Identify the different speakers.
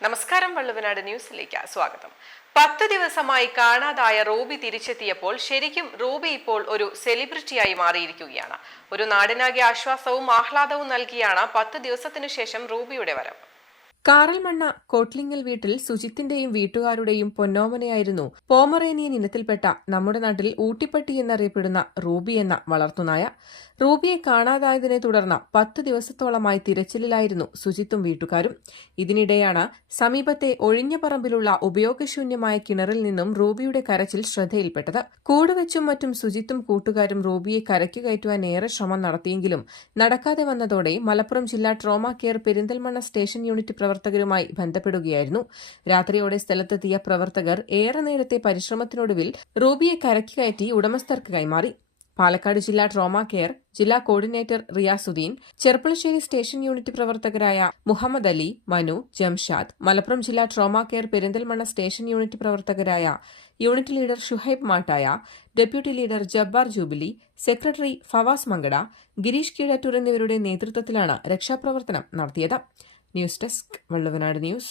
Speaker 1: നമസ്കാരം വള്ളുവനാട് ന്യൂസിലേക്ക് സ്വാഗതം. പത്ത് ദിവസമായി കാണാതായ റോബി തിരിച്ചെത്തിയപ്പോൾ ശരിക്കും റോബി ഇപ്പോൾ ഒരു സെലിബ്രിറ്റിയായി മാറിയിരിക്കുകയാണ്. ഒരു നാടിനാകെ ആശ്വാസവും ആഹ്ലാദവും നൽകിയാണ് പത്ത് ദിവസത്തിനു ശേഷം റോബിയുടെ വരവ്
Speaker 2: കാറൽമണ്ണ കോട്ട്ലിങ്ങൽ വീട്ടിൽ സുജിത്തിന്റെയും വീട്ടുകാരുടെയും പൊന്നോമനയായിരുന്നു പോമറേനിയൻ ഇനത്തിൽപ്പെട്ട നമ്മുടെ നാട്ടിൽ ഊട്ടിപ്പട്ടി എന്നറിയപ്പെടുന്ന റൂബി എന്ന വളർത്തുനായ റൂബിയെ കാണാതായതിനെ തുടർന്ന് പത്ത് ദിവസത്തോളമായി തിരച്ചിലിലായിരുന്നു സുജിത്തും വീട്ടുകാരും. ഇതിനിടെയാണ് സമീപത്തെ ഒഴിഞ്ഞ പറമ്പിലുള്ള ഉപയോഗശൂന്യമായ കിണറിൽ നിന്നും റൂബിയുടെ കരച്ചിൽ ശ്രദ്ധയിൽപ്പെട്ടത്. കൂടുവെച്ചും മറ്റും സുജിത്തും കൂട്ടുകാരും റൂബിയെ കരയ്ക്ക് കയറ്റുവാൻ ഏറെ ശ്രമം നടത്തിയെങ്കിലും നടക്കാതെ വന്നതോടെ മലപ്പുറം ജില്ലാ trauma care Perinthalmanna station unit പ്രവർത്തകരുമായി ബന്ധപ്പെടുകയായിരുന്നു. രാത്രിയോടെ സ്ഥലത്തെത്തിയ പ്രവർത്തകർ ഏറെ നേരത്തെ പരിശ്രമത്തിനൊടുവിൽ റൂബിയെ കരയ്ക്ക് കയറ്റി ഉടമസ്ഥർക്ക് കൈമാറി. പാലക്കാട് ജില്ലാ ട്രോമ കെയർ ജില്ലാ coordinator Riyasudheen Cherpulassery station unit പ്രവർത്തകരായ മുഹമ്മദ് അലി മനു ജംഷാദ് മലപ്പുറം ജില്ലാ trauma care Perinthalmanna station unit പ്രവർത്തകരായ unit leader Shuhaib Mattaya deputy leader Jabbar Jubilee secretary Fawas Mankada Gireesh Keezhattoor എന്നിവരുടെ നേതൃത്വത്തിലാണ് രക്ഷാപ്രവർത്തനം നടത്തിയത്. News desk Valluvanad news.